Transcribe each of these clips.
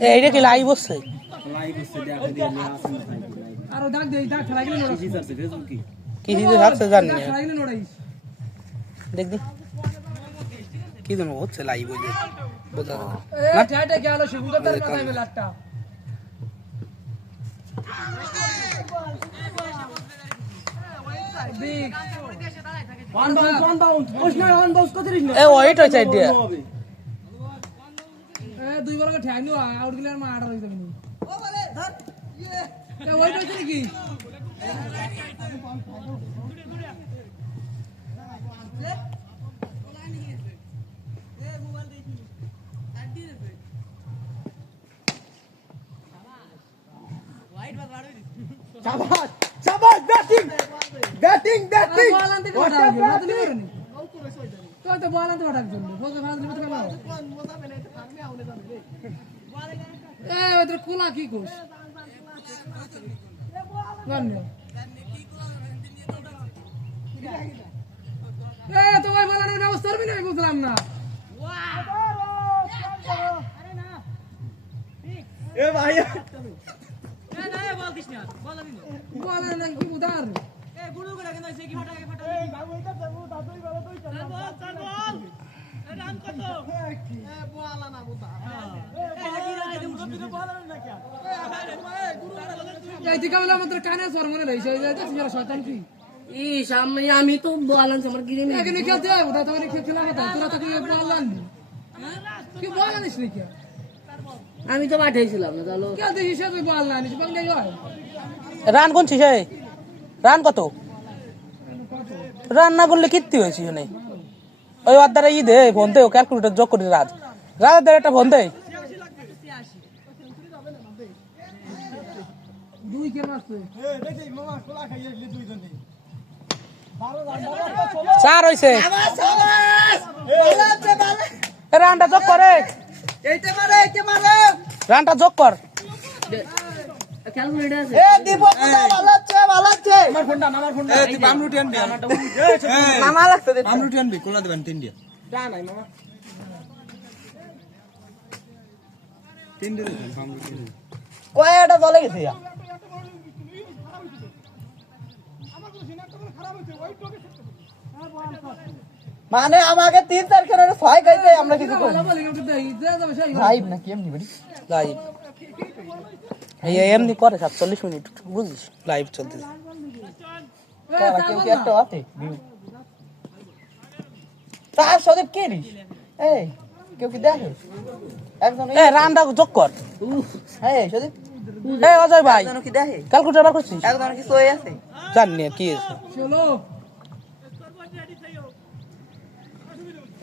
এইটা কি লাইভ হচ্ছে? কি দিতে থাকছে জানি না। দেখ দি কি যেন হচ্ছে লাইভ হয়ে বোঝা ওয়েট হয়েছে আইডিয়া দুই বড় ঠ্যাং নিও আউট গেলে আর মার হইছে নি ওয়েট হইছে নাকি शाबाश शाबाश बैटिंग बैटिंग बैटिंग বল আনতে পারো না তুমি করনি তো তো বল আনতে পারো একজন বলতে ফাজ দিতে পারো ওই তো কোলা কি কোস গান্নে তো ভাই বলানোর ব্যবস্থা করবি না বুঝলাম না ए भाई বলা না কি উদার আমাদের কানে সর মনে রয়েছে শয়তান কি আমি তো বললাম আমার গিরে এখানে খেলতে হবে ওটা তোমার খেলছিলাম না তোরা তো কি বললাম কি বলানিস নাকি আমি তো পাঠাইছিলাম না চলো খেলতে হিসেবে বললানিস বাংলায় হয় রান কোন ছিস রান কত রান না করলে কীর্তি হয়েছি নেই ওই আদারে ই দে ফোন দে ক্যালকুলেটর যোগ করি রাজের একটা ফোন দে দুই কেন আছে চার হয়েছে রানটা যোগ করে রানটা যোগ কর ক্যালকুলেটর আছে ए दीपक ভালো আছে আমার ফোনটা এ তুই বাম রুটি আনবি আমারটা মামা লাগতে দে বাম রুটি আনবি কোলা দিবেন তিন দিয়া যা নাই মামা তিন দিয়ে দেন বাম রুটি কয়টা চলে গেছে মানে আমাকে 3-4 খেলে 6 খাইতে আমরা কিছু করি লাইভ না কি এমনি বলি লাইভ এই এমনি করে 47 মিনিট বুঝছিস লাইভ চলতেছে কেউ কি একটা আছে তার সাথে কে রিস এই কেউ কি দেখে একজন এ রানটা যোগ কর এই সদীপ এ অজয় ভাই একজন কি দেখে ক্যালকুলেটর বার করছিস একজন কি সই আছে জানি না কি আছে চলো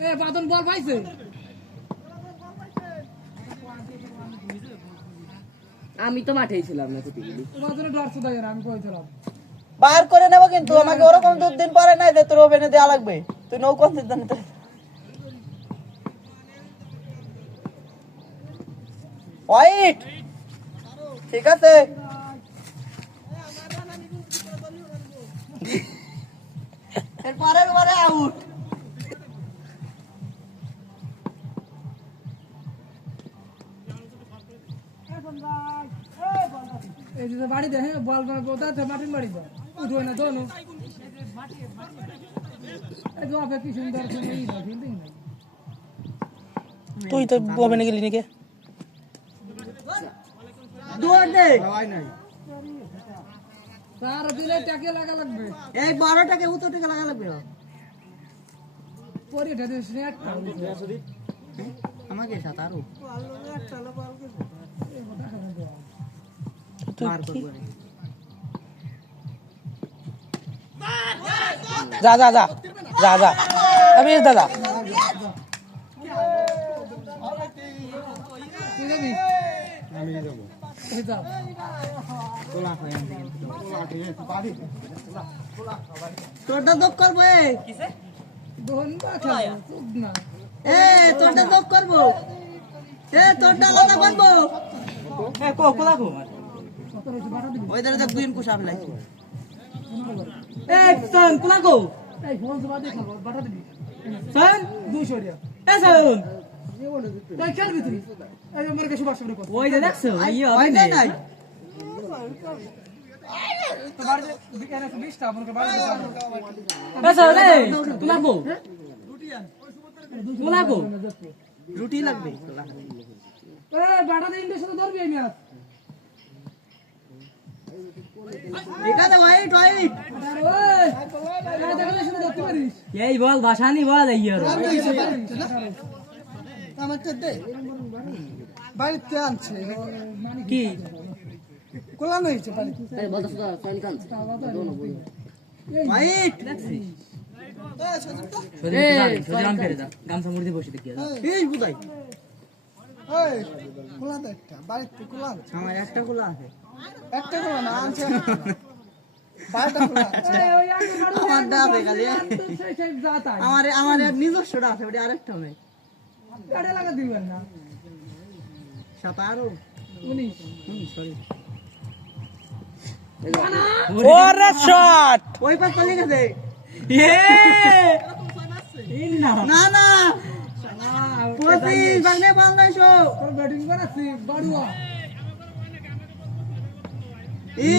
এ বাদন বল পাইছে আমি তো পাঠাইছিলাম না কুটিগুলি বাদনে ডরছ দাই আমি কইছিলাম বার করে নেব কিন্তু আমাকে ওরকম দুদিন পরে নাই যে তোর ওভেনে দেয়া লাগবে তুই নৌ কোন সিদ্ধান্ত হোয়াইট ঠিক আছে এরপরে আউট এই যে বাড়ি দেখে বল কোথা থেকে মাটির বাড়ি দাও উঠো না দোনো এই তো আপনি কি সুন্দর সুন্দর ই দাও কিন্তু তুই তো ওভেনে গেলি নাকি দৌড় দে তার দিলে টাকে লাগা লাগবে এই 12 টাকা উত্তর টাকা লাগা লাগবে পরে ঢেলে স্নেক আমাকে সাথে আরো যা যা যা যা যা আমি দাদা তুই যাবি আমি যাব এই যাও তোরটা দপ করবো কিসে দোন বা খাও খুব না তোরটা দপ করবো তোরটা আলাদা করবো কোলা কো কত রয়েছে বাটা দিবি ওই ধারে দুই কুশ আপ লাইছি সন কোলা কো এই ফোন জমা দে খাবো বাটা দিবি সন 200 টাকা সন তাই খেলবি তুই এই আমার কাছে বাসা করে ওই যে দেখছো ইয়ে হবে ওইটাই নাই তো বাড়ি বিকেনে 20টা আমার বাড়ি আচ্ছা রে তুলা কো তুলা কো রুটি লাগবে এ বাটা দে ইন্ডিয়ার সাথে ধরবি আমি আজ এখানে ওয়াইট ওই দেখা সাথে ধরতে পারিস এই বল ভাষানি বল এই আর আমারটা দে বাড়িতে আনছে কি কোলানো হয়েছে বাড়িতে এই বলতেছ তো ফাইল কান ওয়াইট সজাম ফেরে যা গামছা মুড়ি বসে দেখি এই বুদাই ওই কোলা দে একটা বাড়িতে কোলা আমার একটা খোলা আছে একটা কোলা না আনছে বাড়িটা কোলা ওই আগে বাড়ি আমার দাবে খালি সেই সেই যাতা আমার নিজস্বটা আছে ওটা আরেকটা নেই গাড়ি লাগা দিবেন না 17 19 সরি ওরে শট ওই পাশ চলে গেছে এ ইন্না না না 25 বাংলা বাংলাদেশো তোর ব্যাটিং করাছি বাড়ুয়া ই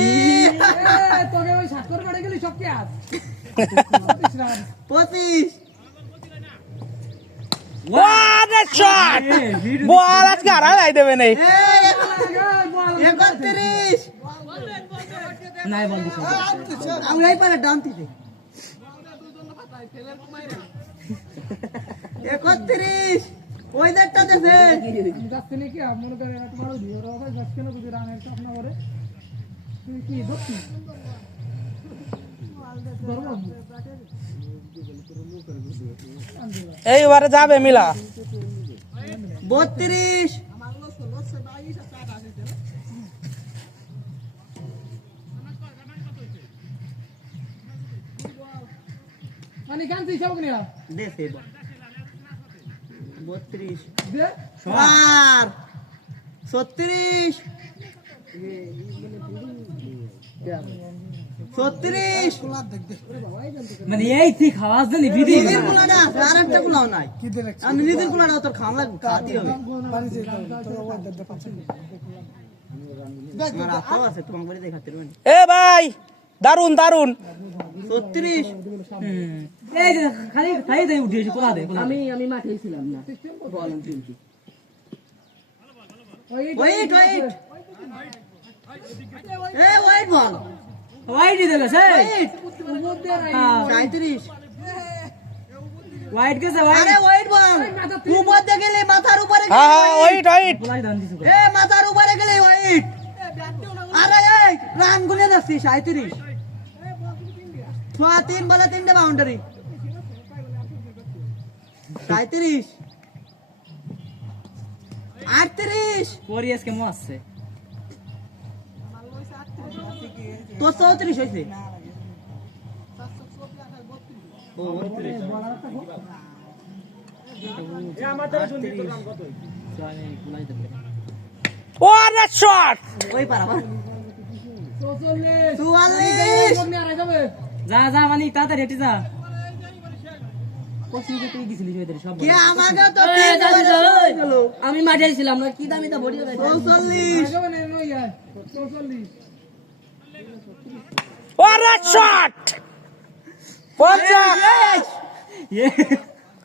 তোকে ওই সাতকর বাড়ি গেলি সব কে আস 25 ওরে শট বল আজকে হারাই দেবে নেই 31 নাই বল দিছ আমি এই পারে ডান থেকে 31 ওই দেড়টা দেছে যাচ্ছে নাকি মনে করে একটা মারো দিও ওরা যাচ্ছে না বুঝি রানের স্বপ্ন করে তুই কি ধরছিস ধরবো এইবারে যাবে মিলা 32 মানে গান তুই সব নিয়া দেছে 32 দে 36 36 মানে এই ঠিক আওয়াজ দেনি বিধি নিদির কুলাটা আছে আর একটা কুলাও নাই আমি নিদির কুলাটা তোর খাওয়া লাগবে খাতি হবে আমার আশাও আছে তোমার বাড়ি দেখাতে পারবেন এ ভাই দারুন দারুন 36 এই যে খালি খাই দেই উঠিয়েছি কোলা দে কোলা আমি মাঠেই ছিলাম না বল আমি কিনছি wait wait a wait ball wide দিলে সেই ওয়েট 37 ওয়াইড কে ওয়াইড আরে ওয়েট বল তুই মধ্যে গেলে মাথার উপরে হ্যাঁ হ্যাঁ ওইট ওইট কোলাই দান দিছ এ মাথার উপরে গেলে ওয়েট আরে এই রান গুনে যাচ্ছি 37 3 বলে 3টে বাউন্ডারি 37 38 কোরিয়াস কে মো আছে তো 34 হইছে ও জানি কোলাই দে ওরে শট ওই পারাবা 44 44 যা যা মানে তাড়াতাড়ি হেঁটে যা কোচিং কে তুই গেছিলি ওদের সব কে আমাকে তো তিন গেল আমি মাঠেই ছিলাম না কি দামি তো বড়ি 44 যাবে না নই আর 44 ওরে শট 50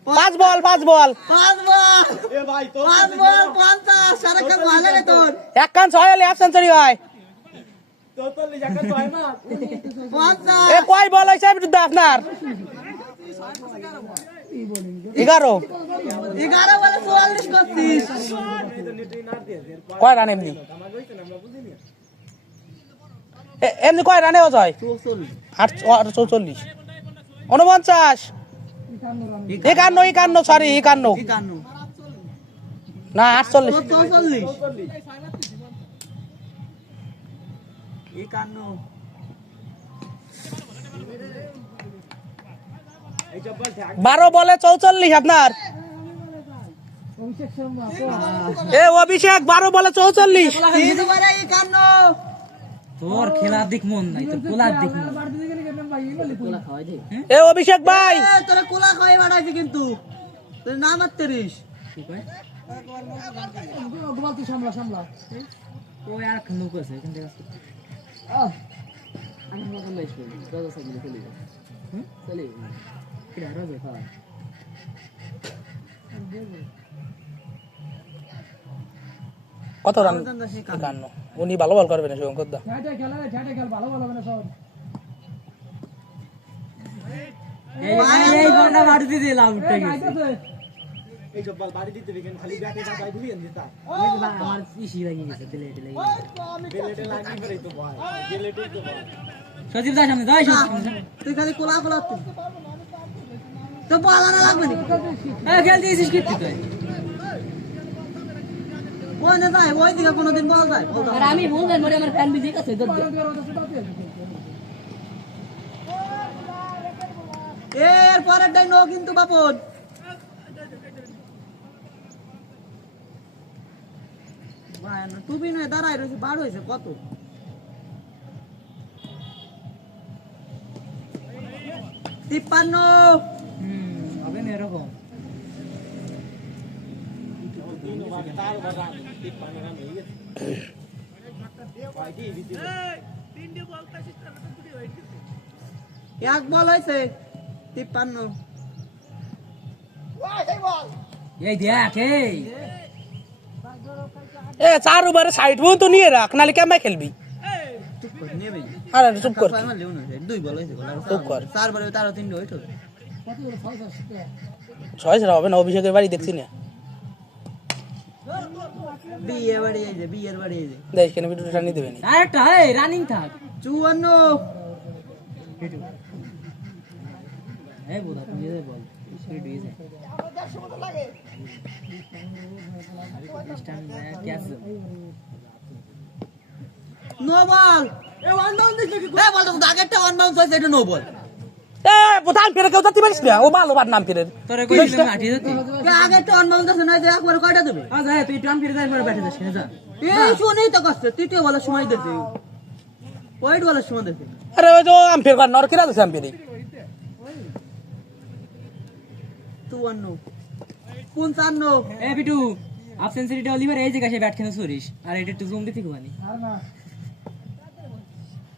পাঁচ বল 5 বল এ ভাই তো 5 বল 50 সারা কাল ভালো রে তোর এক কান ছয় হলে হাফ সেঞ্চুরি হয় 50 এ কয় বল হইছে বিরুদ্ধে আপনার 11 11 বলে 44 করছিস কয় রান এমনি এমনি কয় রানে হয় 44 49 51 সরি 51 51 না 48 44 12 বলে 44 আপনার অভিষেক শর্মা এ অভিষেক 12 বলে 44 তিন বারে 51 তোর খেলার দিক মন নাই তোর কোলার দিক মন বাড়ি থেকে গেলে কেমন ভাই বলি কোলা খাওয়াই দে এ অভিষেক ভাই তোরা কোলা খাই বাড়াইছে কিন্তু তোর নাম 38 কি কয় গোপাল তুই সামলা সামলা ও আর নৌকো আছে এখান থেকে আসতে আমি মতন ম্যাচ করি দাদা সামনে চলে যাবে চলে যাবে কি আর হবে হ্যাঁ কত রান 51 উনি ভালো বল করবেন শুভঙ্কর দা ঝাঁটে খেল ভালো ভালো মানে সব এই বলটা মারতে দিলাম উঠে গেছে আইতাছে ওই যে আমার ইসি লাগি গেছে দিলে দিলে সজীব দা সামনে যাই সজীব তুই খালি কোলা কোলা তো বল আনা লাগবে না এই খেল দিয়েছিস কি তুই ওই না যায় ওই দিকে কোনোদিন বল যায় আর আমি বললাম মরে আমার ফ্যান বিজি আছে দদ এর পরের ডাই নো কিন্তু বাপন ভাই না টুপি নয় দাঁড়াই রয়েছে বার হয়েছে কত তিপ্পান্ন হবে না এরকম এক বল হয়েছে 53 এই দেখ এই এ 4 ওভারে সাইড তো নিয়ে রাখ নালে কেমন খেলবি নেবে আরে চুপ কর ফাইনাল লিও না দুই বল হয়েছে চুপ কর চারবারে তারও তিনটে হইতো ছয় ছাড়া হবে না অভিষেকের বাড়ি দেখছি না বিয়ের বাড়ি এই যে বিয়ের বাড়ি এই যে দেখ কেন ভিডিওটা টানি দেবেন আরেকটা এই রানিং থাক 54 এই বোধা তুমি এই বল স্পিড হয়ে যায় স্ট্যান্ড ক্যাচ নো বল এ ওয়ান বাউন্স দিছে কি এ বল তো আগেরটা ওয়ান বাউন্স হইছে এটা নো বল এ বোতাম ফিরে কেউ যাতে পারিস না ও ভালো বার নাম ফিরে তোরে কইছিলাম আটি দিতে কে আগেরটা ওয়ান বাউন্স আছে না যে একবার কয়টা দেবে আ যা তুই টান ফিরে যাই পরে ব্যাটে যাস যা এই শুনেই তো কষ্ট তৃতীয় বলের সময় দিতে ওয়াইড বলের সময় দিতে আরে ওই যে আম ফির কর নর কিরা দিছে আম ফিরে 52 55 এ বিটু হাফ সেঞ্চুরিটা অলিভার এই জায়গায় সে ব্যাট খেলে সরিস আর এটা একটু জুম দিতে কোয়ানি আর না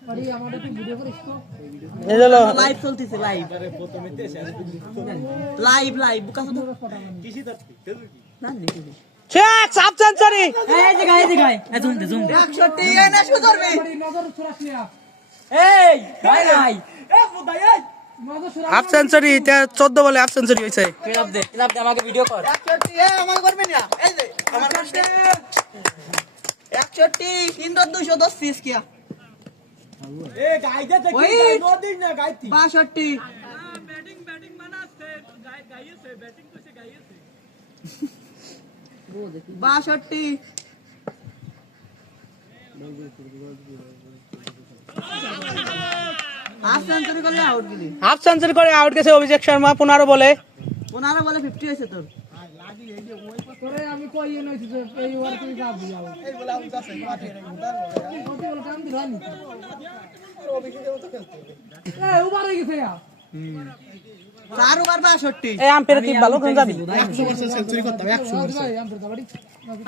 আরে আমাদের কি ভিডিও করিস তো এই হলো লাইভ চলতেছে লাইভ লাইভ লাইভ বুকা তো না নেই শেখ সাব সেঞ্চুরি এই জায়গায় এ জুম দে 160 এনে শুরু করবে নজর ছড়াস নিয়া এই ভাই ভাই নজর ছড়া হাফ সেঞ্চুরি 14 বলে হাফ সেঞ্চুরি হইছে ক্লাব দে আমাকে ভিডিও কর 160 এ আমার করবে না এই যে আমার কাছে 160 3 210 পিস কিয়া এ গাইদা তে ওই নদিন না গাইতি 62 ব্যাটিং মানাছে গাইছে ব্যাটিং কইছে গাইছে 62 হাফ সেঞ্চুরি করলে আউট গেলি হাফ সেঞ্চুরি করে আউট গেছে অভিষেক শর্মা 15 বলে 15 বলে 50 হয়েছে তোর তোরে আমি কই নইছি যে এই ওয়ার তুই যা দিও এই বলে আউট আছে মাঠে কত বল কাম দিলাম এ উবার হয়ে গেছে ইয়া 4 ওভার 62 এই আম ফিরে কি ভালো কোন যাবি 100% সেঞ্চুরি করতে 100% আমি তো বাড়ি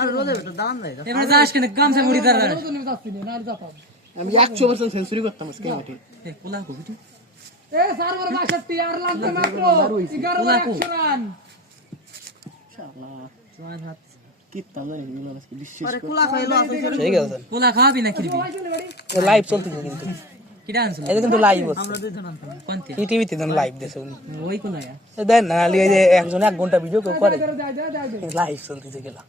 আর রোদে বেটা দাম দেয় এবারে যাস কেন গামছা মুড়ি দাঁড়া তো নিয়ে যাচ্ছি না আর যাতাম আমি 100% সেঞ্চুরি করতাম আজকে মাঠে এ কোলা কো বিটু এ সার্ভার 62 আর লাগবে মাত্র 11 বার 100 রান তোমার হাত আরে কুলা খাইলো আছে ঠিক আছে কোলা খাবি না কিরবি লাইভ চলতেছে কিন্তু কিডা আনছিল এটা কিন্তু লাইভ হচ্ছে আমরা দুইজন আনতাম কোনতে এই টিভিতে দেন লাইভ দেছে উনি ওই কোলা ইয়া দেন না নালি এই যে একজন 1 ঘন্টা ভিডিও কেউ করে দে লাইভ চলতেছে গেলা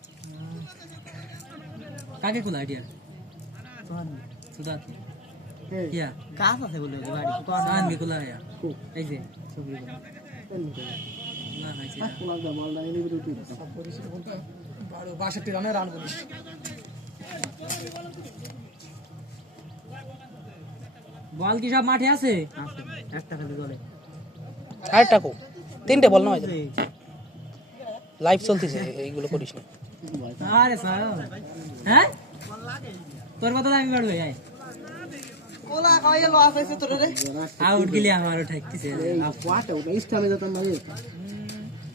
কাকে কোলা আইডিয়া সুদাত কিয়া গাছ আছে বলে ওই বাড়ি তো সান কে কোলা ইয়া এই যে ছবি না হাইছে 62 রানে রান করিস বল কি সব মাঠে আছে একটা খালি জলে আরেকটা কো তিনটে বল না হয়েছে লাইভ চলতেছে এইগুলো করিস না আরে স্যার হ্যাঁ তোর কথা আমি বাড়বে আয় কোলা খাইলো আছে তোর রে আউট গেলি আমার ঠাইতেছে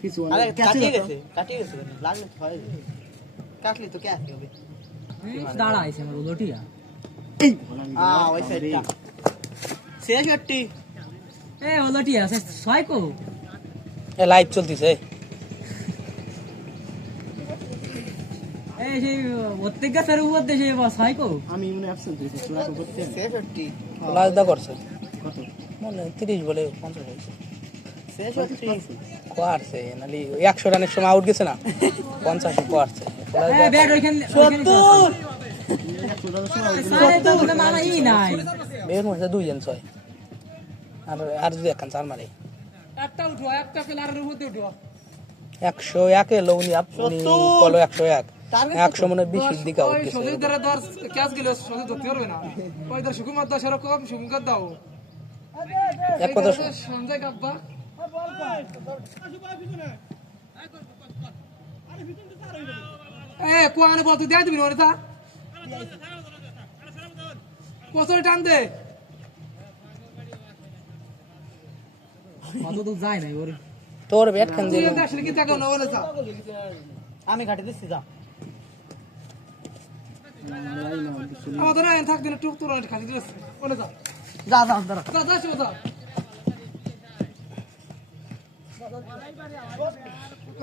কিছু আরে ক্যাচে কাটিয়ে গেছে লাগলে তো হয় কাটলি তো ক্যাচ হবে দাঁড়া আইছে আমার লটিয়া ওই সাইডটা 66 এ লটিয়া সে ছয় কো এ লাইভ চলতেছে এই সেই প্রত্যেক গাছের উপর দেশে ছয় কো আমি মনে অ্যাবসেন্ট হইছি তোরা তো করতে 66 লাজ দা করছে কত মনে 30 বলে 50 হয়েছে 66 কোয়ারছে নালি 100 রানের সময় আউট গেছে না 50 কোয়ারছে এ ব্যাট ওইখানে 70 সারে তো কোনো মানা ই নাই বের মধ্যে দুইজন ছয় আর যদি একখান চার মারে একটা উঠো একটা প্লেয়ারের উপর দিয়ে উঠো 101 এ লউনি আপনি কলো 101 100 মনে 20 দিকে আউট গেছে সজীব ধরে ধর ক্যাচ গেলে সজীব ধরতে পারবে না ওই ধর সুকুমার দাস এরকম সুকুমার দাও এক কথা সঞ্জয় গাব্বা কোয়ানে বল তুই দেয় দিবি ওরে তা কোসরে টান দে কত তো যায় নাই ওর তোর ব্যাট খান তুই দিল আসলে কি টাকা নবলে যা আমি কাটি দিচ্ছি যা আমাদের আইন থাকবে না টুক তোর খালি দিস ওলে যা যা যা দাঁড়া যা যা শিব যা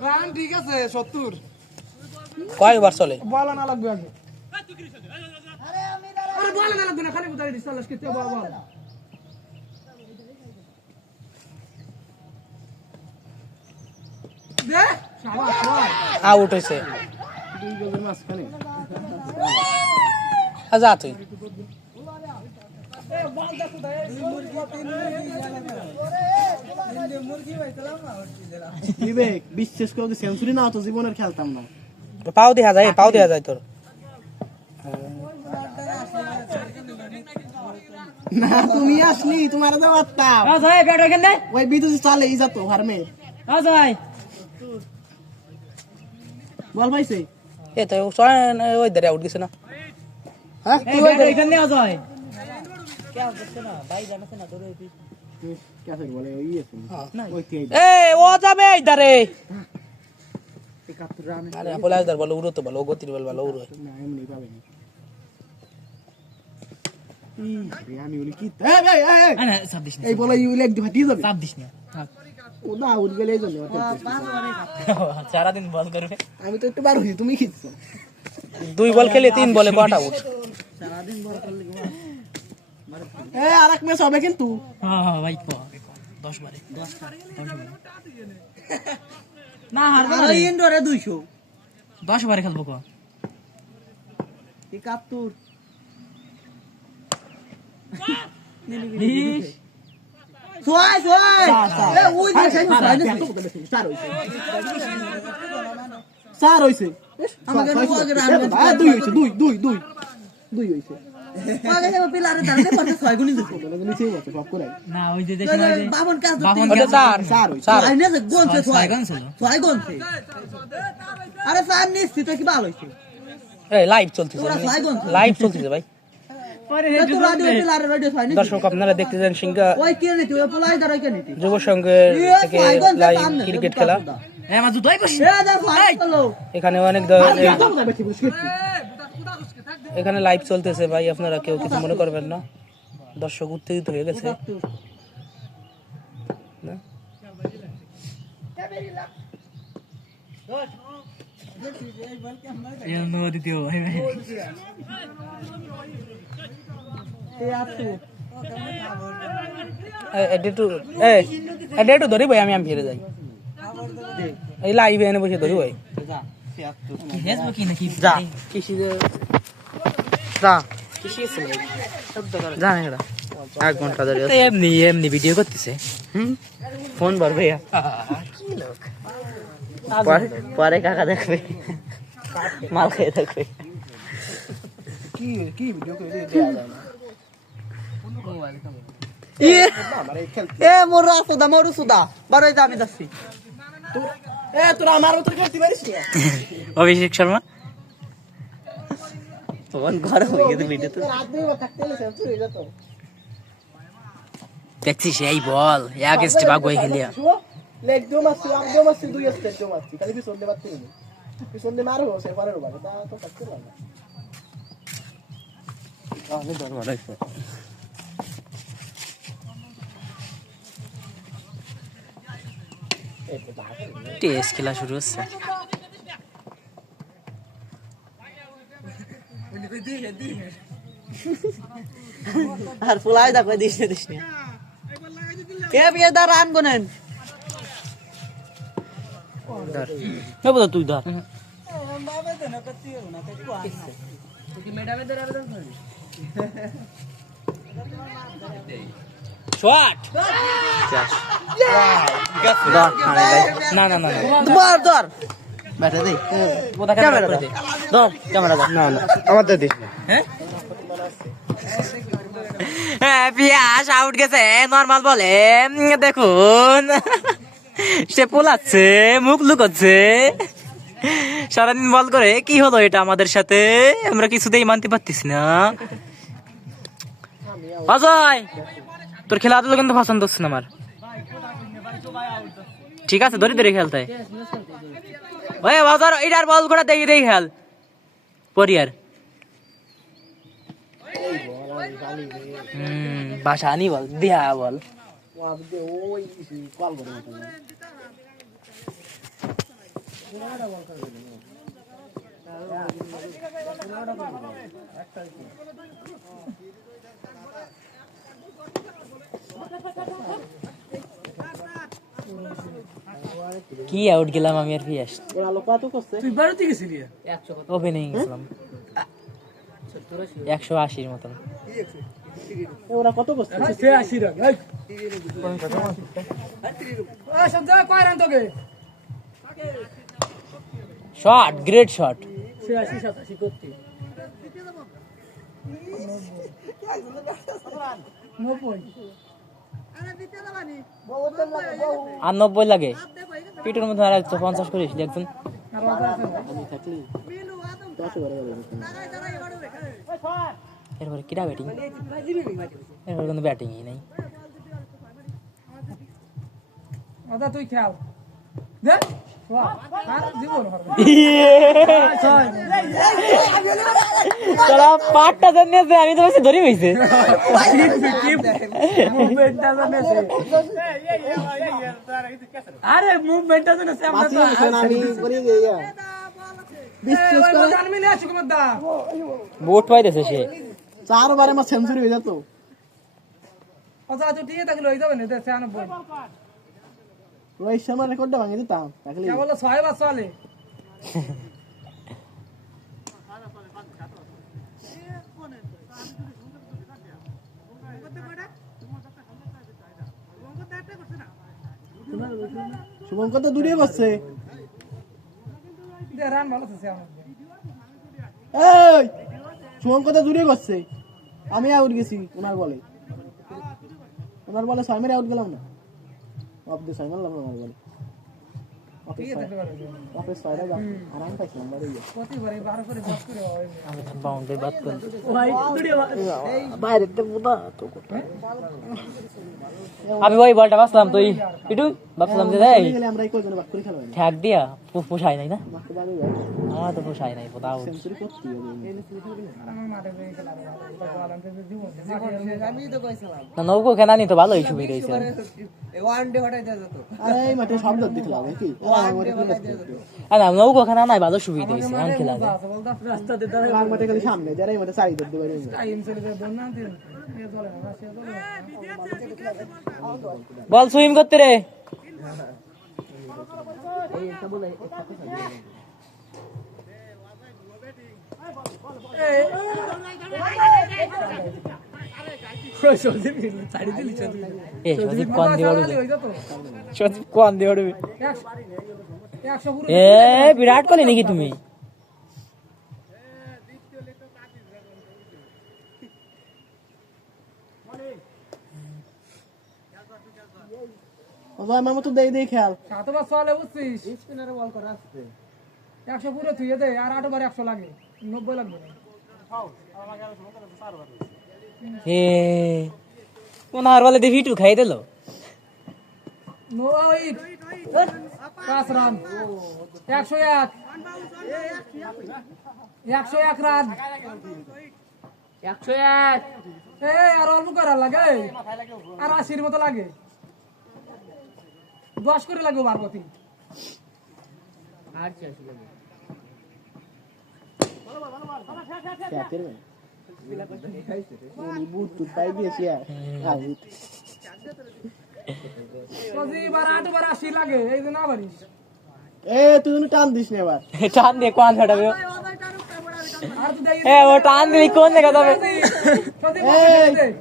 রান ঠিক আছে 70 কয়বার চলে বল না লাগবে আগে আরে বল না লাগবে না খালি বুতারি দিস আল্লাহ কিতে বল বল দে শাবাশ শাবাশ আউট হইছে দুই গোলের মাঝখানে যা তুই বিবেক বিশ্বাস করে সেঞ্চুরি না তো জীবনের খেলতাম না পাও দেখা যায় তোর না তুমি আসনি তোমার তো পারতাম আ যায় ব্যাট ওইখানে ওই বিদ্যুৎ চালে এই যাতো হারমে আ যায় বল পাইছে এ তো ওই ধারে আউট গেছে না হ্যাঁ এই ব্যাট ওইখানে আ যায় ক্যাসে বলে ওই আছে ওই তে এ ও যাবে এই ধারে 71 রান আরে পলাশ দার বল উড়ো তো বল ও গতির বল ভালো উড়ো না এমনি পাবেনি আমি বলি কি এই ভাই এই আরে 26 না এই বলে ইউলে একটু ফাটিয়ে যাবে 26 না ও না উঠ গেলে এই জন্য সারা দিন বল করবে আমি তো একটু বার হই তুমি খিচ্ছো 2 বল খেলে 3 বলে 5 আউট এই আরেক ম্যাচ হবে কিন্তু হ্যাঁ ভাই কো 10 বারে 10 বারে না হারবে না ইনডোরে 200 10 বারে খেলবো কো 71 20 সোয় সোয় এ ওই যে সেই সোয় না চার হইছে আমাকে নওয়াজ রান দুই হইছে দুই হইছে আগে যে প্লেয়ারের দাঁড়াতে পারতে ছয় গুণ দিছে নিচে বসে সব করে না ওই যে দেশে না বাবন কাজ বাবন ওটা চার চার হইছে চার আইনে যে গনছে ছয় গান ছিল ছয় গনছে আরে স্যার নিশ্চিত কি ভালো হইছে এই লাইভ চলতেছে ওরা ছয় গনছে লাইভ চলতেছে ভাই পরে তো রাডিও প্লেয়ারের রাডিও ছয় নিছে দর্শক আপনারা দেখতেছেন সিংহা ওই কে নিতে ওই পোলাই দাঁড়াই কে নিতে যুব সংঘের থেকে লাইভ ক্রিকেট খেলা এ আমার জুতোই বসে এ দা ফাইট হলো এখানে অনেক ধরনের বেশি বুঝছি এখানে লাইভ চলতেছে ভাই আপনারা কেউ কিছু মনে করবেন না দর্শক উত্তেজিত হয়ে গেছে না? এ নো দিও ভাই একটু ধরি ভাই আমি ফিরে যাই এই লাইভে এনে বসে ধরি ভাই ফেসবুক কি নাকি যা কৃষি যা কৃষি যা না 1 ঘন্টা ধরে এমনি এমনি ভিডিও করতেছে ফোন ভরবে কি লোক পরে কাকা দেখবে মাল খেয়ে দেখবে কি কি ভিডিও করে দেয়া যায় না এ মোর সুদা বারোই যা আমি যাচ্ছি এ তোরা আমার মতো খেলতে পারিস না অভিষেক শর্মা ফোন গরম হয়ে গেছে ভিডিও তো রাত দুই বার থাকতে হলে সেঞ্চুরি হয়ে যেত দেখছিস এই বল এগেস্ট ভাগ হয়ে খেলিয়া লেগ দিও মারছি আমি দিও মারছি দুই স্টেপ দিও মারছি খালি পিছন দিয়ে মারতে নেই পিছন দিয়ে মারো সে পারের বারে তা তো কাটতে লাগে টেস্ট খেলা শুরু হচ্ছে আর ফুলাই দেখো দিস না কে বিয়ে দা রান গুনেন ধর না বল তুই ধর শট না না না ধর ধর ব্যাটা দে ক্যামেরা দে ধর ক্যামেরা ধর না না আমার তো দিস না হ্যাঁ পিয়াস আউট গেছে নরমাল বলে দেখুন সে পোলাচ্ছে মুখ লুকোচ্ছে সারাদিন বল করে কি হলো এটা আমাদের সাথে আমরা কিছুতেই মানতে পারতেছি না অজয় তোর খেলা তো কিন্তু পছন্দ হচ্ছে না আমার ঠিক আছে ধরে ধরে খেলতে ওই বাজার এটার বল করে দেখি দেখি খেল পরিয়ার ভাষা আনি বল দিয়া বল ওই কল করে কি আউট গেলাম আমি আর পিয়াস ওরা লোক কত করছে তুই বাড়িতে গেছিলি ওপেনিং গেছিলাম 180 মতন ওরা কত করছে 86 রান এই ওই সঞ্জয় কয় রান তোকে শট গ্রেট শট 86 87 করতে 90 লাগে পিটের মধ্যে আর 150 করিস একজন এরপরে কিরা ব্যাটিং এরপরে কোনো ব্যাটিংই নাই আদা তুই খেল দে আর জীবন তোরা পাটটা জানিয়েছে আমি তো বেশি ধরি হয়েছে আরে মুভমেন্টটা জানিয়েছে আমরা আমি করে গিয়া আমি নিয়ে আসি কুমার দা বোট পাইতেছে সে 4 বারে আমার সেঞ্চুরি হয়ে যেত আচ্ছা তো ঠিক আছে হয়ে যাবে না 96 রোহিত শর্মার রেকর্ডটা ভাঙিয়ে দিতাম তাহলে কে বললো 6 বার চলে শুভঙ্কর তো দূরে বসছে দে রান ভালো আছে আমার এই শুভঙ্কর তো দূরে বসছে আমি আউট গেছি ওনার বলে 6 মেরে আউট গেলাম না অফ দ্য সাইড মারলাম ওনার বলে অফিস সাইডে যা আরাম পাইছিলাম বাড়ি গিয়ে প্রতিবারে 12 করে 10 করে হয় বাউন্ডারি বাদ করে ভাই দুড়িয়ে বাইরে তে বুদা তো আমি ওই বলটা বাসলাম তুই পিটু বাসলাম যে দেই গেলে আমরা কয়জন বাক করে খেলবো ঠ্যাক দিয়া পোষায় নাই না মারতে পারি আমার তো পোষায় নাই বোতাও সেঞ্চুরি করতে হবে আমার মাঠে গিয়ে খেলা আমি তো কইছিলাম না নৌকো খেলানি তো ভালোই সুবিধা হইছে ওয়ান ডে হটাই দেয়া যেত আরে এই মাঠে সব দর দিতে লাগে কি না নৌকো খেলা নাই ভালো সুবিধা হইছে আমি খেলা রাস্তা দে দাঁড়ায় আর মাঠে খালি সামনে যারা এই মাঠে চাই দর দিবে টাইম চলে যায় দোন না দিন এ চলে না সে চলে বল সুইম করতে রে এ সজীব কোন দিওড়ু সজীব কোন দিওড়ু এ বিরাট কোহলি নাকি তুমি ওই মামা তো দেই দেই খেল 7 বার চলে বুঝছিস স্পিনারে বল করা আছে 100 পুরো থুয়ে দে আর 8 বার 100 লাগে 90 লাগবে না এ ওনার বলে দেখি টু খাই দিল নো উইট 5 রান 101 101 রান 101 আর অল্প করা লাগে আর 80 মতো লাগে 10 করে লাগবে বারপতি আর শেষ হলো এবার 8 বার 80 লাগে এই যে না পারিস টান দিয়ে কোন ফাটাবে আর তুই দেই ও টান দিলি কোন জায়গা যাবে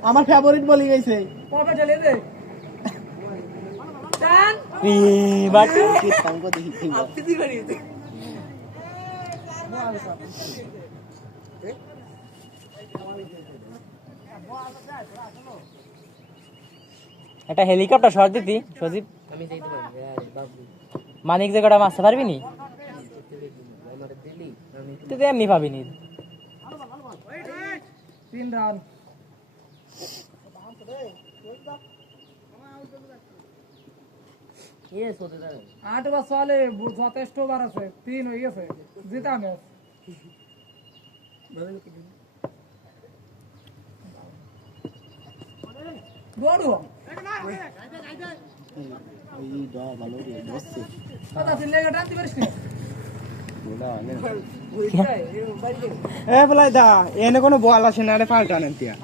আমার ফেভারিট বলি গেছে কবে চলে দে টান বাটু একটা হেলিকপ্টার শট দিতি সজীব আমি যাইতে পারি আরে বাবু মানিক জায়গাটা মারতে পারবি নি আমার দিলি আমি তুই তো এমনি পাবি নি 3 রান ইয়েস হতে দাও 8 বার চলে যথেষ্ট বার আছে 3 হয়ে গেছে জিতা ম্যাচ দৌড়ো কথা চিনলে টানতে পারিস না বলাই দা এনে কোনো বল আসে না রে পাল্টা নেন তিয়া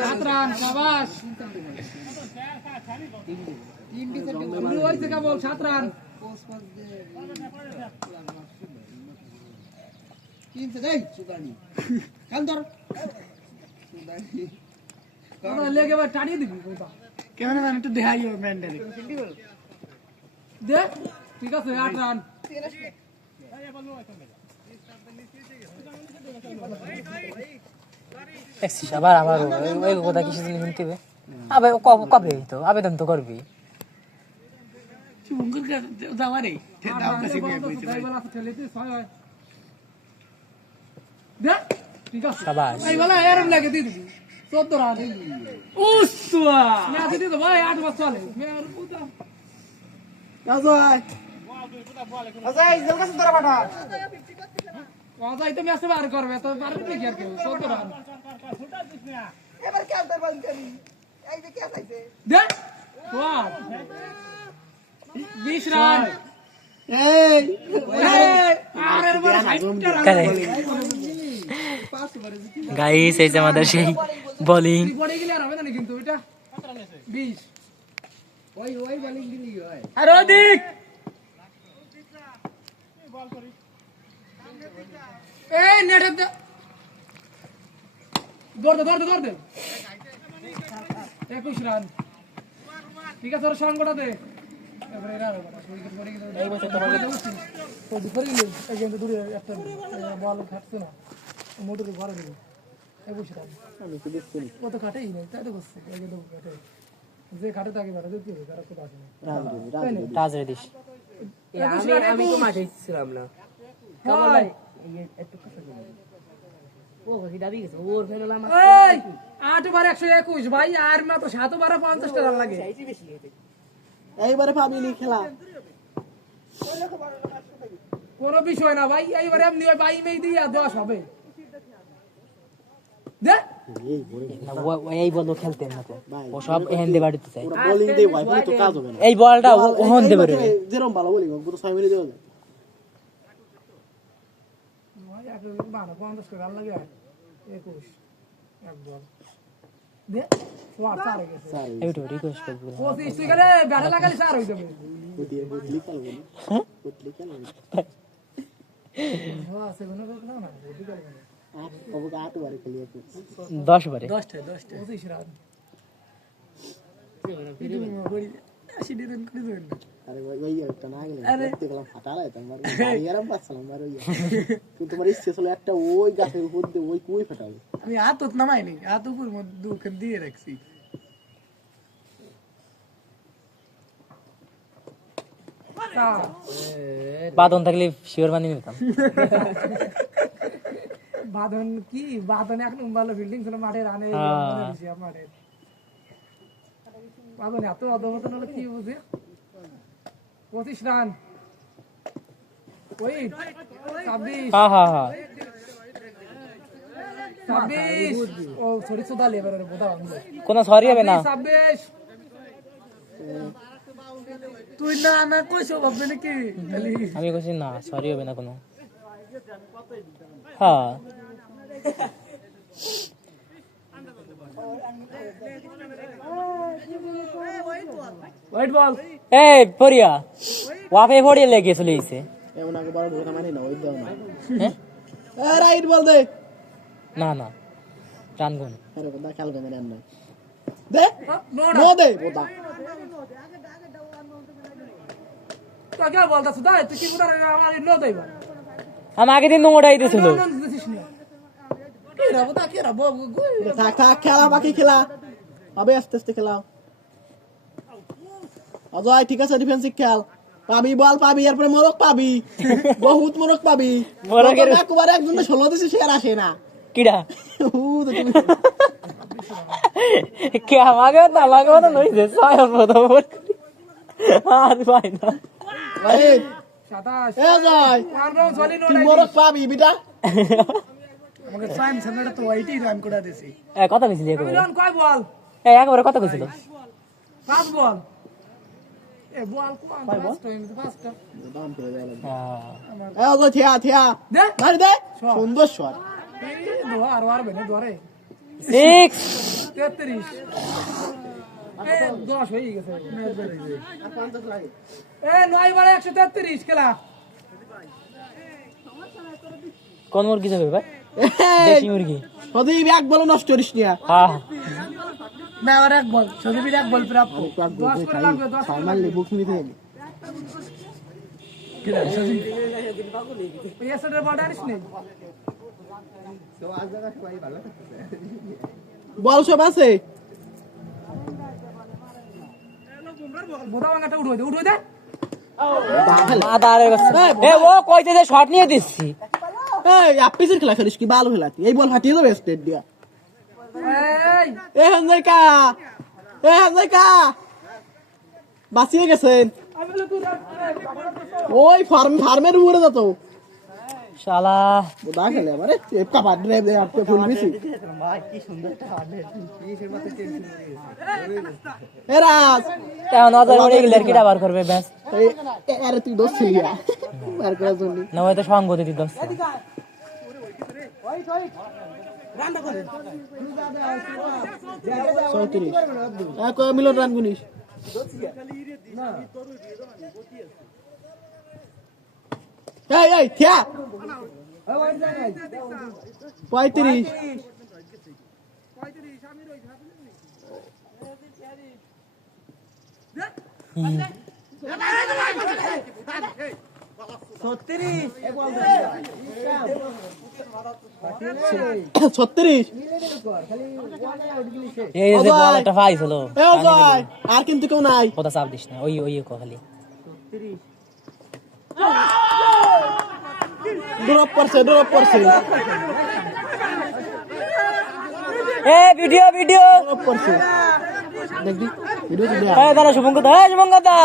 সাত রান শাবাশ শুরু হয়েছে কেবল 7 রান লেগে টানিয়ে দিবি কেমন মানে একটু দেখাইও ম্যান্ডারি দে ঠিক আছে 8 রান আবার আমার ওই কথা কিছু দিন শুনতে হবে আবে কবে তো আবেদন তো করবি যাওয়ারে ঠিক আছে সাবাস এই বলা এরম লাগে দিয়ে দিবি 14 রান উস্তুয়া ম্যাচ দিয়ে ভাই 8 বার চলে মেয়ার পুতা অজাই তো ম্যাচে বার করবে তো পারবি নাকি আর কেউ 14 রান এবার খেলতে বন্ধ করি এই যে কে চাইছে দে ওয়াও 20 রান এই আর এর বড় 60 রান গাইস এই যে আমাদের সেই বোলিং পড়ে গেলে আর হবে না কিন্তু এটা 20 ওই বলিং দিলি হয় আর অধিক এই নেটে দৌড় দে 21 রান ঠিক আছে ওর সংকটা দে এবারে এরা এই বছর তোমাকে ওই দুপুরে গেলে এই যে দূরে একটা বল খাটছে না মোটর ঘরে দিল 21 রান আমি তো দেখছি কত কাটেই না তাই তো করছে এই যে কাটে যে কাটে তাকে বাড়া দিতে হবে তারা তো আসে না তাজ রেডিশ আমি তো মাঠে ছিলাম না ভাই একটু কথা বলি ও কি দাবি গেছে ওর ফেরলা আমার এই 8 বার 121 ভাই আর না তো 7 বার 50 রান লাগে এইবারে পাবিনি খেলা কোনো বিষয় না ভাই এইবারে এমনি ওই বাই মেই দিয়া 10 হবে দে এই বল খেলতে না তো ও সব এহেন দে বাড়িতে চাই ওরা বোলিং দেই ভাই তো কাজ হবে না এই বলটা ওহন দে পারে যেরকম ভালো বোলিং পুরো 6 মিনিট দেওয়া যায় ভাই এক বানা 50 রান লাগে 21 এক বল দে ওয়া সারে গেছে এই তো রিকোয়েস্ট করব 25 তুই গেলে ব্যাটে লাগালি সার হই যাবে বুঝলি খেলবো বুঝলি খেলবো ওয়া সেগুলো না না বুঝলি গেল বাবু 8 বারে খেলিয়ে 10 বারে 25 রান সিডি রান করে দেন अरे वही একটা না গেলে দেখতে গেলাম ফাটালা তোমার ইয়ারাম পাচ্ছিলাম আর ওই তুই তোমার ইচ্ছে ছিল একটা ওই গাছের উপর দিয়ে ওই কুই ফাটাবে আমি হাত নামাইনি হাত উপর মধ্যে দুখ দিয়ে রাখছি বাদন থাকলে শিওর বানিয়ে নিতাম বাঁধন কি বাঁধন এক ভালো বিল্ডিং ছিল মাঠে রানে মাঠে বাঁধন এত অধমতন হলে কি বুঝে 25 রান ওই 26 হ্যাঁ হ্যাঁ হ্যাঁ 26 ও সরি সুদালি এবারে বোধা কোনো সরি হবে না 26 তুই না না কইছো ভাববে নাকি খালি আমি কইছি না সরি হবে না কোনো হ্যাঁ হোয়াইট বল এই পরিয়া ওয়াফে পড়িয়ে লেগে চলে গেছে এমন আগে বড় ঢোকা মানি না ওই দাও না হ্যাঁ রাইট বল দে না না রান গুন আরে দা খেল গেমে না দে নো নো দে বোদা তো কি বলতা সুদা তুই কি বুদার আমার নো দেবা আমি আগে দিন নোংরাই দিছিল কি রে বোদা কি রে বাবু থাক থাক খেলা বাকি খেলা আবে আস্তে আস্তে খেলাও অজয় ঠিক আছে ডিফেন্সিভ খেল পাবি বল পাবি এরপরে মোরক পাবি বহুত মোরক পাবি মোরকের একবারে একজন 16 দিছে সে আর আসে না কিডা উ তো তুমি কে আমাকে তো নই দে ছয় প্রথম আর ভাই না ভাই 27 এ অজয় ওয়ান রাউন্ড চলি নো তুই মোরক পাবি বিটা আমাকে সাইন সামনেটা তো 80 রান করে দিছি এ কত কইছিল একবারে রান কয় বল এ একবারে কত কইছিল 5 বল এ বল কোন পাঁচটা দাম করে দেয় হ্যাঁ এ অজয় থিয়া থিয়া দে মারি দে সুন্দর শট এই দোয়া আর বেনে দোরে 6 33 এ 10 হয়ে গেছে এ 9 বারে 133 খেলা কোন মুরগি যাবে ভাই দেশি মুরগি কদি এক বল নষ্ট করিস নিয়া হ্যাঁ না আর এক বল সদীপের এক বল প্রাপ্ত 10 করে লাগবে 10 করে মারলে বুক নিতে এসের বল ডারিস নেই বল সব আছে বোদা ভাঙাটা উঠো দে আদারে এ ও কইতে যে শট নিয়ে দিচ্ছি এই আপিসের খেলা খেলিস কি ভালো খেলাতি এই বল হাতিয়ে দেবে স্টেট দিয়া এই এ হানজাই কা বাঁচিয়ে গেছেন ওই ফার্মের উপরে যেত শালা বোদা খেলে আমারে কাপা ড্রাইভ দে আপনি ফুল বিসি এ রাজ এখন নজর পড়ে গেলে আর কিটা বার করবে ব্যাস আরে তুই দোষ ছিলিয়া বার করার জন্য না হয়তো সঙ্গ দিতে দোষ চৌত্রিশ কয় মিলন রান গুনিস এই থিয়া 35 36 এই যে বল একটা পাইছিল এ অজয় আর কিন্তু কেউ নাই কথা চাপ দিস না ওই ওই কো খালি ড্রপ করছে এ ভিডিও ড্রপ করছে দেখবি ভিডিও তো দেয়া এ দাঁড়া শুভঙ্কর দা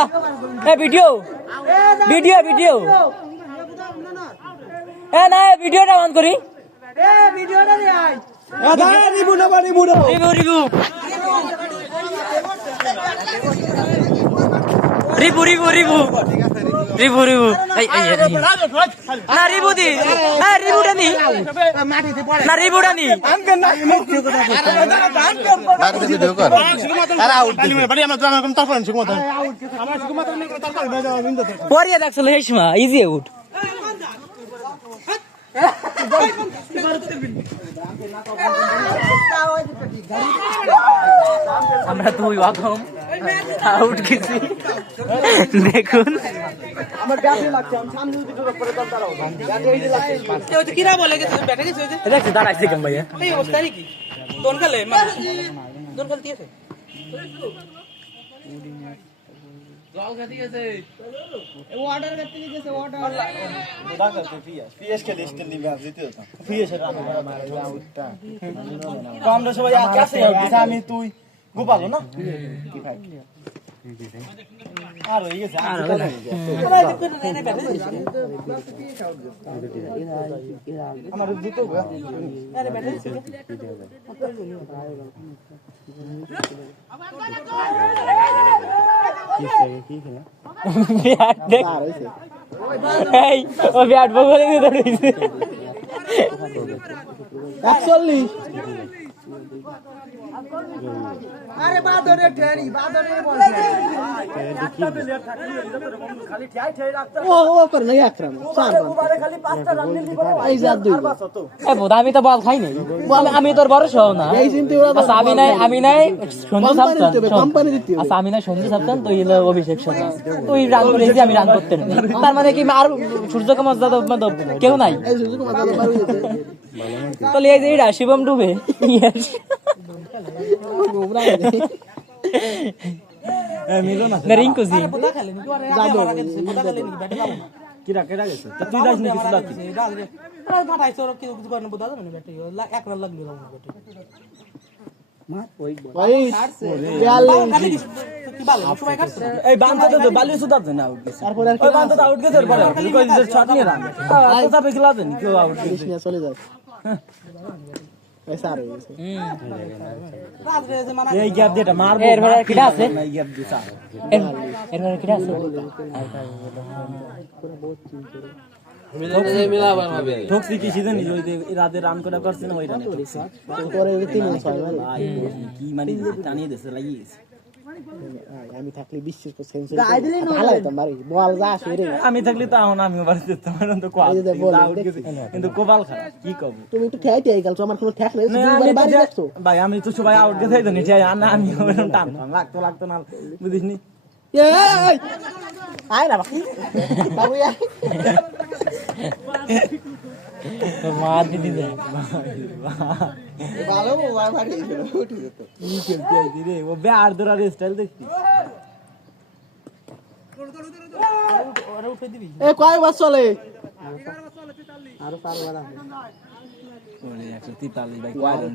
এ ভিডিও এ না ভিডিওটা অন করি রিভু এই না রিভু দি রিভুটা নি না রিভুটা নি পরিয়া দেখছিল এই সময় ইজি আউট আমরা দুই অগম আউট গেছি দেখুন দেখছি দাঁড়াইছে কেন ভাইয়া আমরা সবাই কাছে আমি তুই গোপালো না আর হয়ে গেছে আমার দুটো এই ও ব্যাট বল দিয়ে দৌড়াইছে 41 আরে বাদরে ঠেনি বাদরে বল খালি ঠাই ঠাই রাখতে ও করে নাই আকরাম চার খালি পাঁচটা রান দিলি পরে এই যা দুই এই বোধ আমি তো বল খাই নাই আমি তোর বড় সহ না এই চিন্তা ওরা আচ্ছা আমি নাই সঞ্জু সাবধান কোম্পানি দিতে হবে আচ্ছা আমি নাই সঞ্জু সাবধান তুই হলো অভিষেক শর্মা তুই রান করে দিবি আমি রান করতে নেই তার মানে কি আর সূর্যকুমার যাদব কেউ নাই এই সুযোগ মাথা মারু দিতে তাহলে এই যে এটা শিবম ডুবে গোমরা মিলো না রিঙ্কু জি যাবো কিরা কেডা গেছে তা তুই যাস নাকি সুদাতি ফাটাইছ আর কি কিছু করন বুঝা যাবে না ব্যাটারি এক রান লাগবে না ব্যাটারি ভাই 42 কি ভালো সময় কাটছ এই বান্ধতে তো বালি সুদাত না আউট গেছে তারপর আর ওই বান্ধতে আউট গেছে পরে কই যে শট নিয়ে রান তো তাবে খেলা দেন কেউ আউট পুলিশ নিয়ে চলে যায় এই সার হয়ে গেছে রাজরে যে মানা এই গ্যাপ দিটা মারবো এরপরে কিটা আছে এই গ্যাপ দিছা এরপরে কিটা আছে ঠকছি কি সিজন ওই যে রাতে রান করে করছে না ওই রানে পরে 3-6 মারে কি মানে টানিয়ে দিছে লাগিয়েছে আমি থাকলে 20 সেঞ্চুরি হালাই তো মারি বল যা আসে রে আমি থাকলে তো এখন আমিও বাড়িতে তোমার তো আউট গেছে কিন্তু কোবাল খারাপ কি কব তুমি একটু ঠেই ঠেই গেলছো আমার কোনো ঠেক নেই দুইবার বাড়ি দেখছো ভাই আমি তো সবাই আউট গেছে তো নিচে আমি ওরকম টানতাম লাগতো না বুঝিসনি এই আয় না বাকি বাবু মার দিদি দে ভালো মোবাইল ফাটিয়ে দিল উঠে যেত কি খেলতে আইছি রে ও ব্যাট ধরার স্টাইল দেখছি ওরে উঠে দিবি এ কয় বার চলে আরো 4 বার আছে ওরে 143 ভাই কয় রান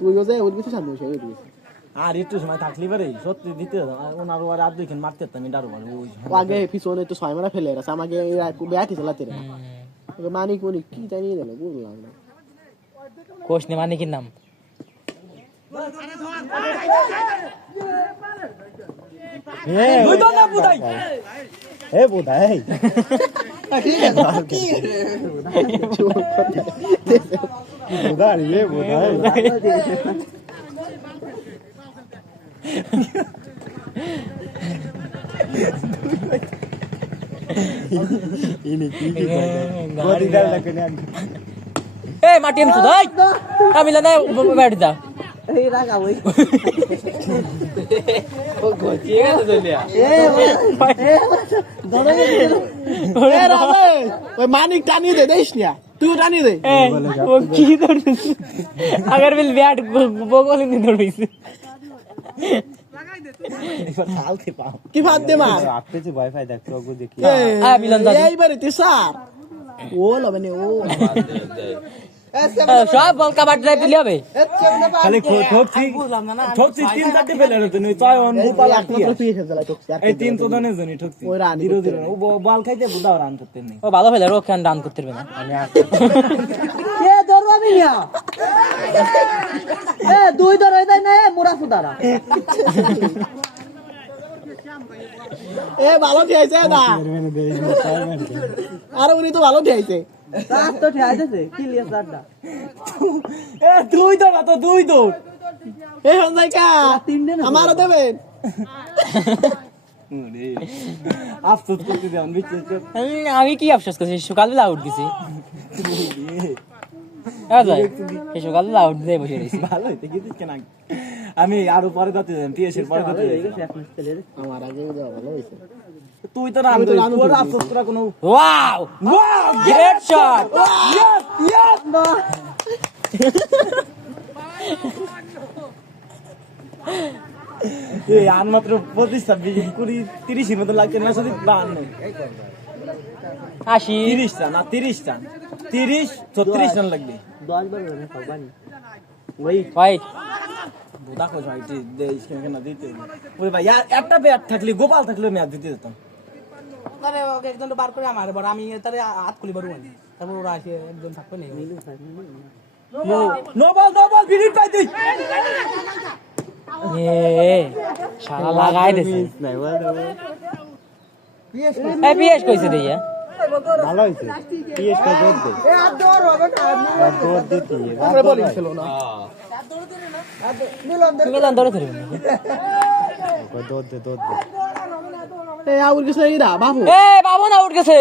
তুই ওজে ওর কিছু সামনে এসে দিবি আর একটু সময় থাকলি পারে সত্যি দিতে ওনার ওর আর দুইখান মারতে আমি ডারু মারু ওই আগে পিছনে তো 6 মারা ফেলে রাখছে আমাকে ব্যাটই চালাতে রে মানিক মনি কি জানিয়ে দিল বুঝলাম না কোচ নে মানে কি নাম দুই তো না বুদাই এ বোধাই বোধাই রে বোধাই এই মাটি এম সুদাই আমি লানা ব্যাট দা এই রাগা ওই ও গচিয়ে গেছে চলিয়া এ রাবে ওই মানিক টানিয়ে দে দেশ না তুই টানিয়ে দে ও কি দৌড়ছে अगर বিল ব্যাট বগল নি দৌড়ইছে হালকে পাও কি ভাত দে মা আপনি ওয়াইফাই দেখছো ওগো দেখি মিলন দাদি এইবারে তে স্যার ও লবনে ও সব বল কাবাট যাই দিলি হবে খালি ঠকছি বুঝলাম না ঠকছি 3-4 ফেলে রে তুমি ছয় অন গোপাল একমাত্র তুই খেলতে লাই টকছি এই তিন তো দনে জনি ঠকছি ওই রান ধীরে ধীরে ও বল খাইতে বুদাও রান করতে নেই ও ভালো ফেলে ও কেন রান করতে পারবে না কে ধরবাবি না এ দুই ধরে দেয় না মোরা সুদারা এ ভালো খেয়েছে না আর উনি তো ভালো খেয়েছে রাত তো ঠেয়া দিতেছে ক্লিয়ার রাতটা এ দুই দৌড় তো দুই দৌড় এ হন্দাই কা আমারও দেবেন আফসোস করতে দেন বিচ্ছেদ আমি কি আফসোস করছি সকালবেলা আউট দিছি এই সকালবেলা আউট দিয়ে বসে রয়েছি ভালো হইতে গেছিস কেন আমি আরো পরে যাতে পিএসের পরে যাতে আমার আগে দেওয়া ভালো হয়েছে তুই তো রান দিস তোর আফসোস করা কোনো wow wow great shot yes yes এই আর মাত্র 25 26 20 30 এর মতো লাগছে না শুধু 52 80 30 টা না 30 টা 30 36 রান লাগবে 10 বার রান পাবানি ভাই বুদা কো যাইতে দেশ কেন না দিতে ওই ভাই আর একটা ব্যাট থাকলে গোপাল থাকলে ম্যাচ দিতে যেতাম তারে ওকে একজন বার করে আমার বড় আমি তারে হাত খুলি বারু আনি তারপর ওরা আসে একজন থাকবে না নো বল বিরিট পাই তুই এ শালা লাগাই দিছে এই পিএস কইছে দিয়া ভালো হইছে পিএস টা জোর দে এ আর দৌড় হবে না দৌড় দিতে আমরা বলিং ছিল না মিলন ধরে ধরে দৌড় দে এই আউর কিছু এইরা বাবু এ বাবু না উঠ গেছে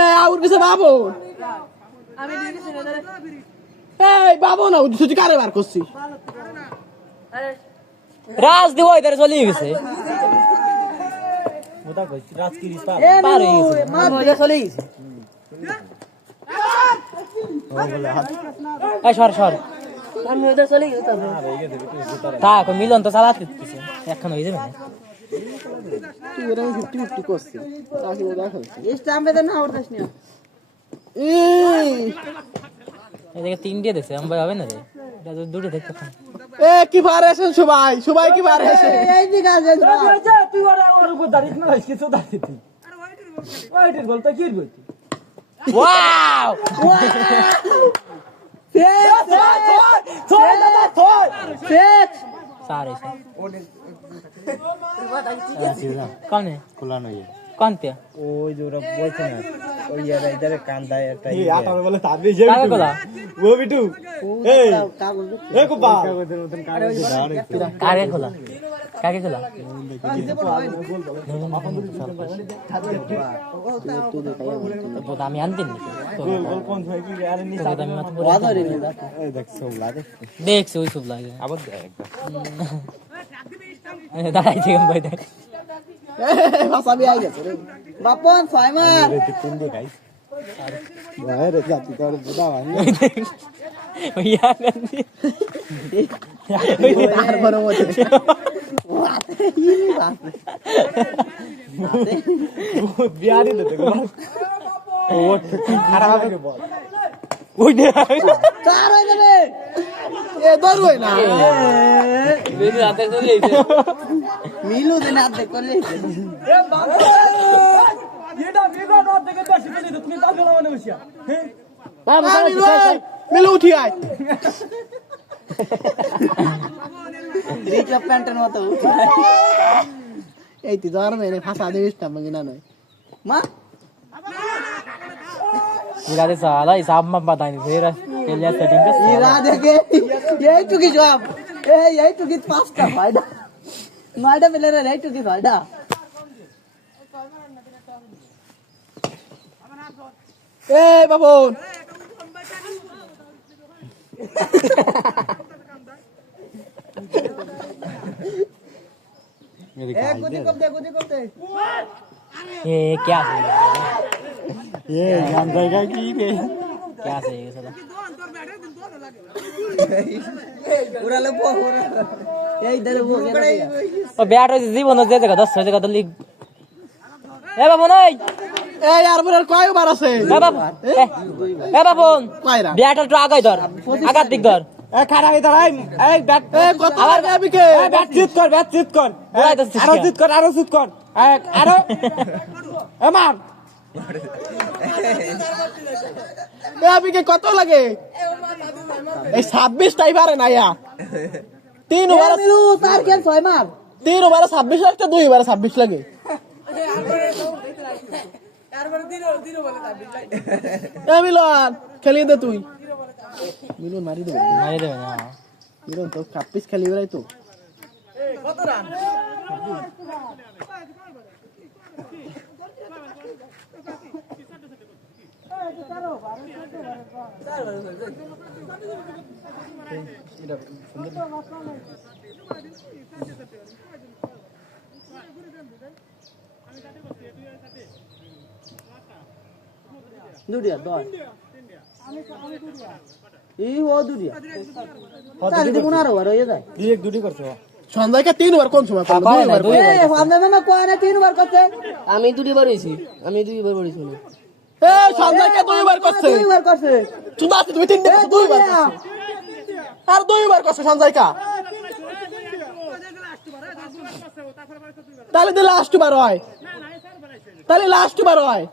এই আউর কিছু বাবু এই বাবু না তুই কারে বার করছিস রাজ দিব ইধারে চলে গেছে বুদা কই রাজকিরি পার পার হয়ে গেছে মজা চলে গেছে এই সর সর আমি ওদের চলে গেছে তবে থাক মিলন তো চালাতে দিতেছে এখন হয়ে যাবে না তুই এরকম 50-50 করছিস তাকে ওরা খেলছে এই স্ট্যাম্পে দেন না আউটদাস নিও এই এদিকে 3 দিয়ে দিছে আমরা হবে না রে এটা তো দুটো দেখতে পান এ কি ভারিয়েশন সবাই কি ভারিয়েশন এই দিকে আসেন তুই ওর উপর দাঁড়িয়ে না কিছু দাঁড়িয়ে তুই ওইটার বল তো কি করছিস ওয়াও सारे से कौन है कौन पे ওই যে ওরা বলছে না ওই এরা ইধারে কান্দায় একটা এই আটার বলে তাবি যে কাকে কোলা ও বিটু এই এ কোপা कागे खोला कागे खोला तो दामी आनते नहीं तो বল কোন ভাই কি আরে নি तो दामी मत बोल এই দেখ সব লাগে देख से वही सब लागे আবার দেখ दाई जी हम भाई देख ভাষাবি আই গেছে রে বাপন ফাইমার রে তিন দে গাইস ভাই রে জাতি তোর বুদা ভাই भैया गंदी আর বড় মত বিয়ারি দে দেখো ও খারাপ হবে বল ওই দে চার হয়ে যাবে এ দর হই না मेरे हाथ से ले মিলু দিন হাত দেখ করলে এ বাবা এটা বিগা নট দেখে বেশি বলি তুমি তাল গলা মানে বসিয়া মিলু উঠি আয় রিচ প্যান্টের মতো এই তুই ধর মেরে ফাঁসা দিস না মগে না নয় মা इरा दे साला हिसाब में बता नहीं फिर पहले सेटिंग का इरा देखे यही चुकी जवाब ए यही चुकी पास का फायदा माडा मिले रे यही चुकी फायदा ए बाबून गुदी कब दे ये क्या है এ গান জায়গা কি রে क्या से ये साला पूरा लोग हो रहा ये इधर वो और बैट रे जीवन दे देगा 10 जगह तो लीग ए बाबू नहीं ए यार बोल কয় বার আছে ए बाबू ए बाबू কয়রা बैट तो आगे धर आगे दिख धर এ খাড়া হই দাঁড়াই এই ব্যাট এ কত আবার বিকে ব্যাট চিট কর ওরাই তো আরো চিট কর আরো এ মার এ বিকে কত লাগে এই 26 টাই পারে না ইয়া 3 ওভার মিলু তার কেন 6 মার 3 ওভার 26 লাগে 2 ওভার 26 লাগে এ মিলন খেলিয়ে দে তুই মিলন মারি দে ना মিলন তো 26 খেলি বেলাই তো কত রান দুটিয়া 10 এই ও দুরিয়া তাহলে দেখুন আরো আর হয়ে যায় ডিরেক্ট দুটি করছে সঞ্জয়কে 3 বার কোন সময় করলো? 2 বার করলো। এই ফান্দা মামা কোয়া না 3 বার করছে আমি 2 বার হইছি আমি 2 বার হইছি না এই সঞ্জয়কে 2 বার করছে 2 বার করছে চুদা আছে তুমি 3 বার 2 বার করছে আর 2 বার করছে সঞ্জয়কা তাহলে তো লাস্ট বার হয় তাহলে লাস্ট বার হয়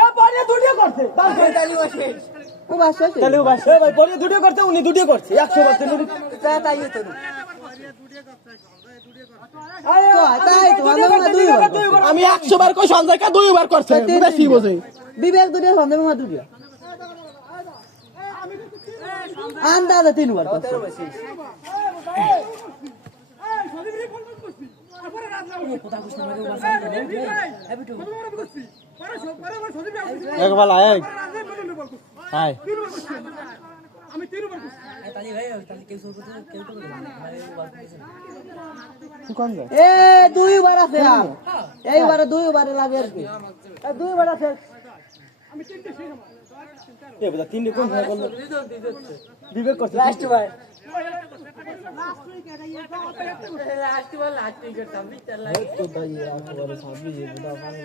এ পরে দুটো করছে বাস তালি বসে ও বাসে তাহলে ও ভাই ভাই পরে দুটো করতে উনি দুটো করছে 100% তাই তো তাই তো ফান্দা মামা 2 বার আমি 100 বার কই সঞ্জয়কে 2 বার করছে বেশি বোঝে বিবেক দুরিয়া ফান্দা মামা দুরিয়া আন্দাজে 3 বার করছে এক বাল আয় হাই এ 2 বার আছে আর এইবারে 2 বার লাগে আর কি 2 বার আছে এ বুঝা তিনটে কোন ভাই করলো বিবেক করছে লাস্ট বার তো ভাই একেবারে সাবি যে বুদা পানি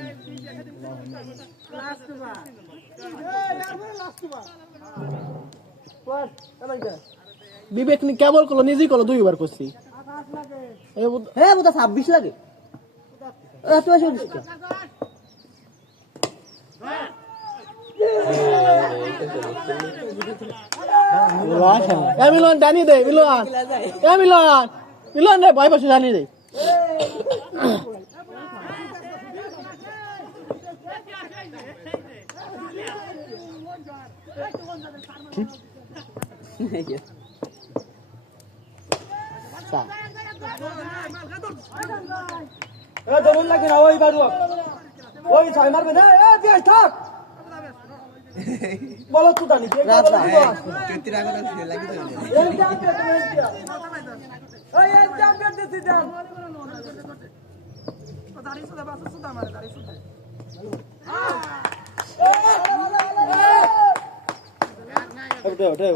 বিবেক নি কেবল করলো নিজেই করলো 2 বার করছি হ্যাঁ বুদা 26 লাগে এত বেশি দিচ্ছে এ মিলন জানি দে মিলন এ মিলন মিলন রে ভয় পাশে জানি দে এ ধরুন লাগে না ওই বাড়ু ওই ছয় মারবে না এ বিয়াই থাক বলো তো জানি কে বলো তো ওই এক চ্যাম্পিয়ন দিতে দাও ওঠে ওঠে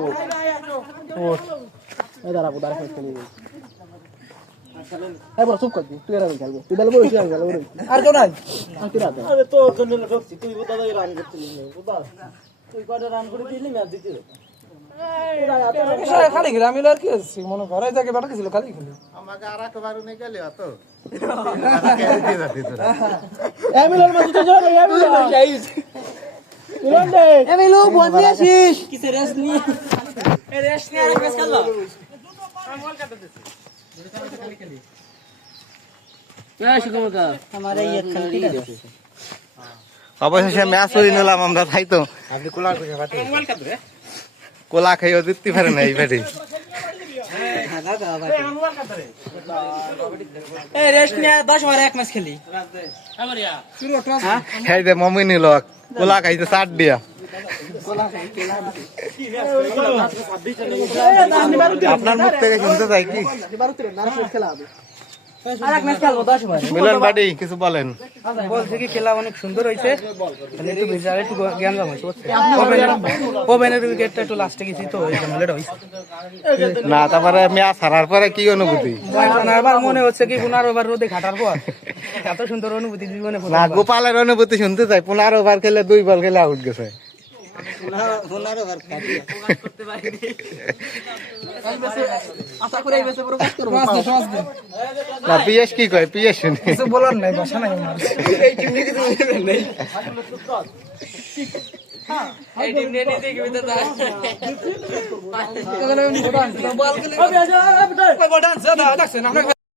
এ দাঁড়া দাঁড়া খেলে দে এই বড় চুপ কর তুই এরা খেলবো তুই বলবো তুই আর খেলবো আর কেউ নাই আর কি রাতে আরে তো জন্য ঢুকছি তুই বুদা দাই রান করছিস না বুদা তুই কয়টা রান করে দিলি ম্যাচ জিতে খালি খেলে আমি আর কি আছি মনে করে এই জায়গায় ব্যাটা ছিল খালি খেলে এ মিলন মত তো জোরে এ মিলন মিলন দে এ মিলু বন্ধ আসিস কিসে রেস্ট নিয়ে আর ম্যাচ খেললো অবশেষে ম্যাচ হয়ে নিলাম আমরা তাই তো কোলা খাইও দিতে পারে না এই ব্যাটি রেস্ট নিয়ে 10 ওভার এক ম্যাচ খেলি খাই দে মমি নিল কোলা খাইতে 60 দিয়া আপনার মুখ থেকে শুনতে চাই কি আর এক ম্যাচ খেলবো 10 ওভার মিলন বাড়ি কিছু বলেন বলছে কি খেলা অনেক সুন্দর হয়েছে একটু বেশি আর একটু জ্ঞান জাম হয়েছে ওভেনের উইকেটটা একটু লাস্টে গেছি তো এই জন্য লেট হয়েছে না তারপরে ম্যাচ হারার পরে কি অনুভূতি আবার মনে হচ্ছে কি 15 ওভার রোদে খাটার পর এত সুন্দর অনুভূতি জীবনে না গোপালের অনুভূতি শুনতে চাই 15 ওভার খেলে 2 বল খেলে আউট গেছে আশা করে এই বেসে পুরো কাজ করব না পিএস কি কয় পিএস শুনি কিছু বলার নাই ভাষা নাই আমার এই টিম নিয়ে কিছু নেই এই টিম নিয়ে নিতে কি বিতে দা বল খেলে বল ডান্স দাও দেখছেন আপনারা